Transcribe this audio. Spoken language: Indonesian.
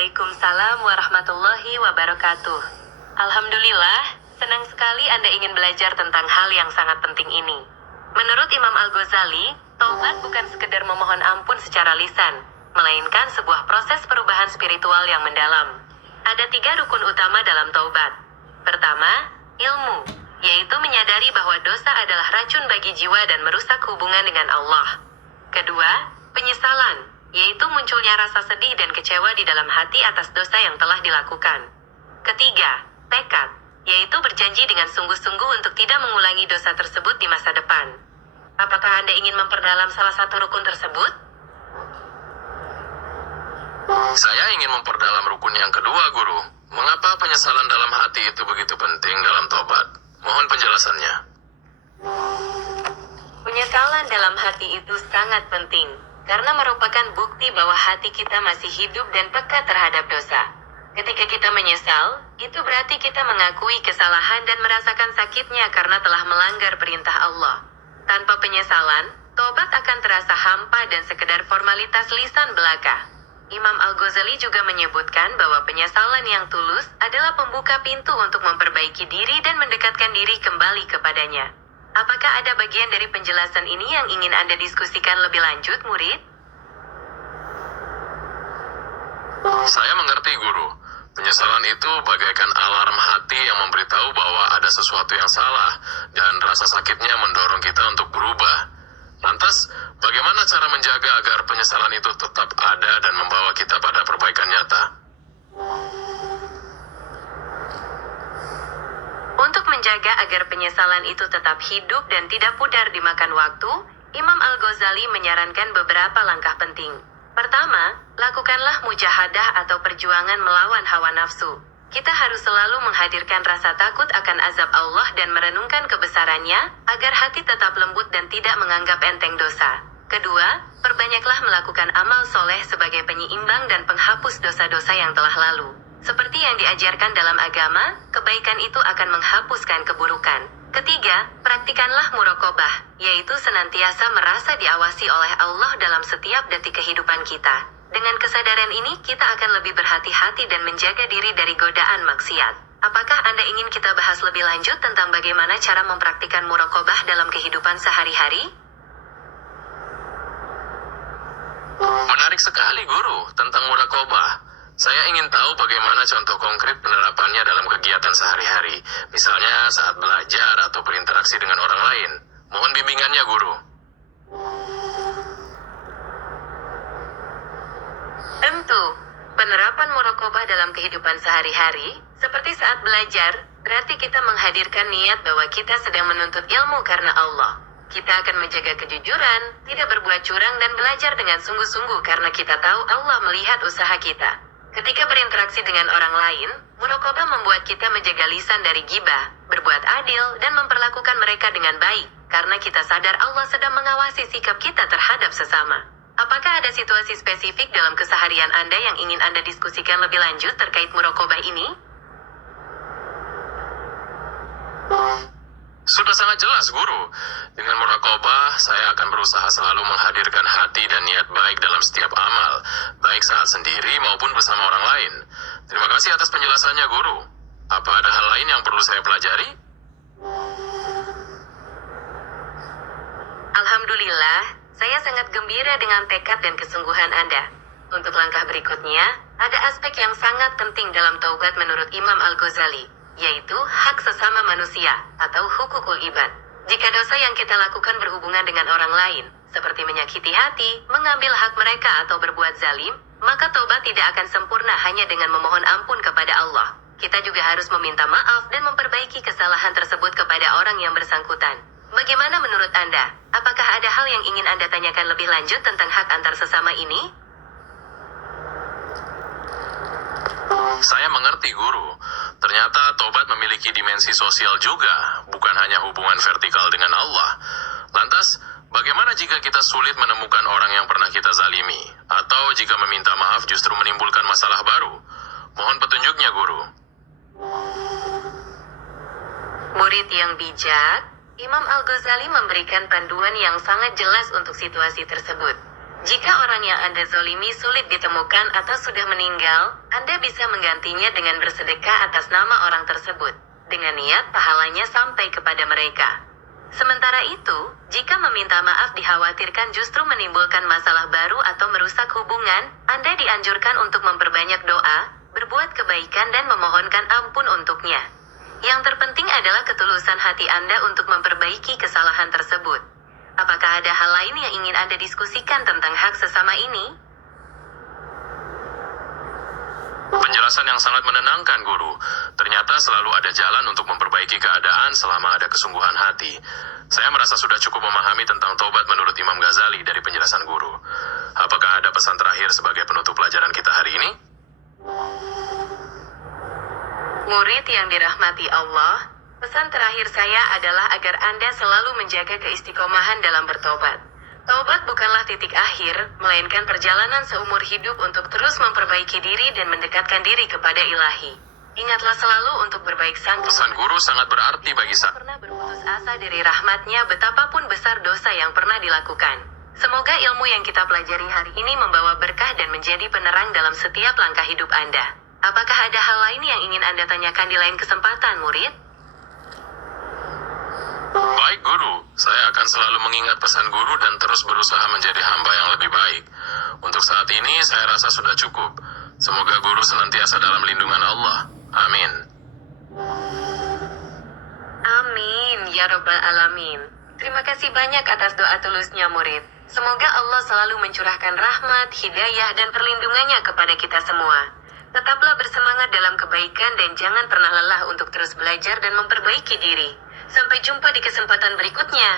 Waalaikumsalam warahmatullahi wabarakatuh. Alhamdulillah, senang sekali Anda ingin belajar tentang hal yang sangat penting ini. Menurut Imam Al-Ghazali, taubat bukan sekedar memohon ampun secara lisan, melainkan sebuah proses perubahan spiritual yang mendalam. Ada 3 rukun utama dalam taubat. Pertama, ilmu, yaitu menyadari bahwa dosa adalah racun bagi jiwa dan merusak hubungan dengan Allah. Kedua, penyesalan, yaitu munculnya rasa sedih dan kecewa di dalam hati atas dosa yang telah dilakukan. Ketiga, tekad, yaitu berjanji dengan sungguh-sungguh untuk tidak mengulangi dosa tersebut di masa depan. Apakah Anda ingin memperdalam salah satu rukun tersebut? Saya ingin memperdalam rukun yang kedua, Guru. Mengapa penyesalan dalam hati itu begitu penting dalam tobat? Mohon penjelasannya. Penyesalan dalam hati itu sangat penting, karena merupakan bukti bahwa hati kita masih hidup dan peka terhadap dosa. Ketika kita menyesal, itu berarti kita mengakui kesalahan dan merasakan sakitnya karena telah melanggar perintah Allah. Tanpa penyesalan, tobat akan terasa hampa dan sekedar formalitas lisan belaka. Imam Al-Ghazali juga menyebutkan bahwa penyesalan yang tulus adalah pembuka pintu untuk memperbaiki diri dan mendekatkan diri kembali kepadanya. Apakah ada bagian dari penjelasan ini yang ingin Anda diskusikan lebih lanjut, murid? Saya mengerti, Guru. Penyesalan itu bagaikan alarm hati yang memberitahu bahwa ada sesuatu yang salah, dan rasa sakitnya mendorong kita untuk berubah. Lantas, bagaimana cara menjaga agar penyesalan itu tetap ada dan membawa kita pada perbaikan nyata? Untuk menjaga agar penyesalan itu tetap hidup dan tidak pudar dimakan waktu, Imam Al-Ghazali menyarankan beberapa langkah penting. Pertama, lakukanlah mujahadah atau perjuangan melawan hawa nafsu. Kita harus selalu menghadirkan rasa takut akan azab Allah dan merenungkan kebesarannya, agar hati tetap lembut dan tidak menganggap enteng dosa. Kedua, perbanyaklah melakukan amal soleh sebagai penyeimbang dan penghapus dosa-dosa yang telah lalu. Seperti yang diajarkan dalam agama, kebaikan itu akan menghapuskan keburukan. Ketiga, praktikanlah muraqabah, yaitu senantiasa merasa diawasi oleh Allah dalam setiap detik kehidupan kita. Dengan kesadaran ini, kita akan lebih berhati-hati dan menjaga diri dari godaan maksiat. Apakah Anda ingin kita bahas lebih lanjut tentang bagaimana cara mempraktikkan muraqabah dalam kehidupan sehari-hari? Menarik sekali, Guru, tentang muraqabah. Saya ingin tahu bagaimana contoh konkret penerapannya dalam kegiatan sehari-hari, misalnya saat belajar atau berinteraksi dengan orang lain. Mohon bimbingannya, Guru. Tentu, penerapan muraqabah dalam kehidupan sehari-hari, seperti saat belajar, berarti kita menghadirkan niat bahwa kita sedang menuntut ilmu karena Allah. Kita akan menjaga kejujuran, tidak berbuat curang dan belajar dengan sungguh-sungguh karena kita tahu Allah melihat usaha kita. Ketika berinteraksi dengan orang lain, muraqabah membuat kita menjaga lisan dari ghibah, berbuat adil, dan memperlakukan mereka dengan baik, karena kita sadar Allah sedang mengawasi sikap kita terhadap sesama. Apakah ada situasi spesifik dalam keseharian Anda yang ingin Anda diskusikan lebih lanjut terkait muraqabah ini? Sudah sangat jelas, Guru. Dengan muraqabah, saya akan berusaha selalu menghadirkan hati dan niat baik dalam setiap amal, baik saat sendiri maupun bersama orang lain. Terima kasih atas penjelasannya, Guru. Apa ada hal lain yang perlu saya pelajari? Alhamdulillah, saya sangat gembira dengan tekad dan kesungguhan Anda. Untuk langkah berikutnya, ada aspek yang sangat penting dalam taubat menurut Imam Al-Ghazali, yaitu hak sesama manusia atau hukukul ibad. Jika dosa yang kita lakukan berhubungan dengan orang lain, seperti menyakiti hati, mengambil hak mereka atau berbuat zalim, maka taubat tidak akan sempurna hanya dengan memohon ampun kepada Allah. Kita juga harus meminta maaf dan memperbaiki kesalahan tersebut kepada orang yang bersangkutan. Bagaimana menurut Anda? Apakah ada hal yang ingin Anda tanyakan lebih lanjut tentang hak antar sesama ini? Saya mengerti, Guru. Ternyata tobat memiliki dimensi sosial juga, bukan hanya hubungan vertikal dengan Allah. Lantas, bagaimana jika kita sulit menemukan orang yang pernah kita zalimi? Atau jika meminta maaf justru menimbulkan masalah baru? Mohon petunjuknya, Guru. Murid yang bijak, Imam Al-Ghazali memberikan panduan yang sangat jelas untuk situasi tersebut. Jika orang yang Anda zolimi sulit ditemukan atau sudah meninggal, Anda bisa menggantinya dengan bersedekah atas nama orang tersebut, dengan niat pahalanya sampai kepada mereka. Sementara itu, jika meminta maaf dikhawatirkan justru menimbulkan masalah baru atau merusak hubungan, Anda dianjurkan untuk memperbanyak doa, berbuat kebaikan dan memohonkan ampun untuknya. Yang terpenting adalah ketulusan hati Anda untuk memperbaiki kesalahan tersebut. Apakah ada hal lain yang ingin Anda diskusikan tentang hak sesama ini? Penjelasan yang sangat menenangkan, Guru. Ternyata selalu ada jalan untuk memperbaiki keadaan selama ada kesungguhan hati. Saya merasa sudah cukup memahami tentang tobat menurut Imam Ghazali dari penjelasan Guru. Apakah ada pesan terakhir sebagai penutup pelajaran kita hari ini? Murid yang dirahmati Allah, pesan terakhir saya adalah agar Anda selalu menjaga keistiqomahan dalam bertobat. Taubat bukanlah titik akhir, melainkan perjalanan seumur hidup untuk terus memperbaiki diri dan mendekatkan diri kepada Ilahi. Ingatlah selalu untuk berbaik sangka. Pesan Guru sangat berarti bagi saya. Pernah berputus asa dari rahmatnya betapapun besar dosa yang pernah dilakukan. Semoga ilmu yang kita pelajari hari ini membawa berkah dan menjadi penerang dalam setiap langkah hidup Anda. Apakah ada hal lain yang ingin Anda tanyakan di lain kesempatan, murid? Baik, Guru. Saya akan selalu mengingat pesan Guru dan terus berusaha menjadi hamba yang lebih baik. Untuk saat ini, saya rasa sudah cukup. Semoga Guru senantiasa dalam lindungan Allah. Amin. Amin, ya Rabbal Alamin. Terima kasih banyak atas doa tulusnya, murid. Semoga Allah selalu mencurahkan rahmat, hidayah, dan perlindungannya kepada kita semua. Tetaplah bersemangat dalam kebaikan dan jangan pernah lelah untuk terus belajar dan memperbaiki diri. Sampai jumpa di kesempatan berikutnya.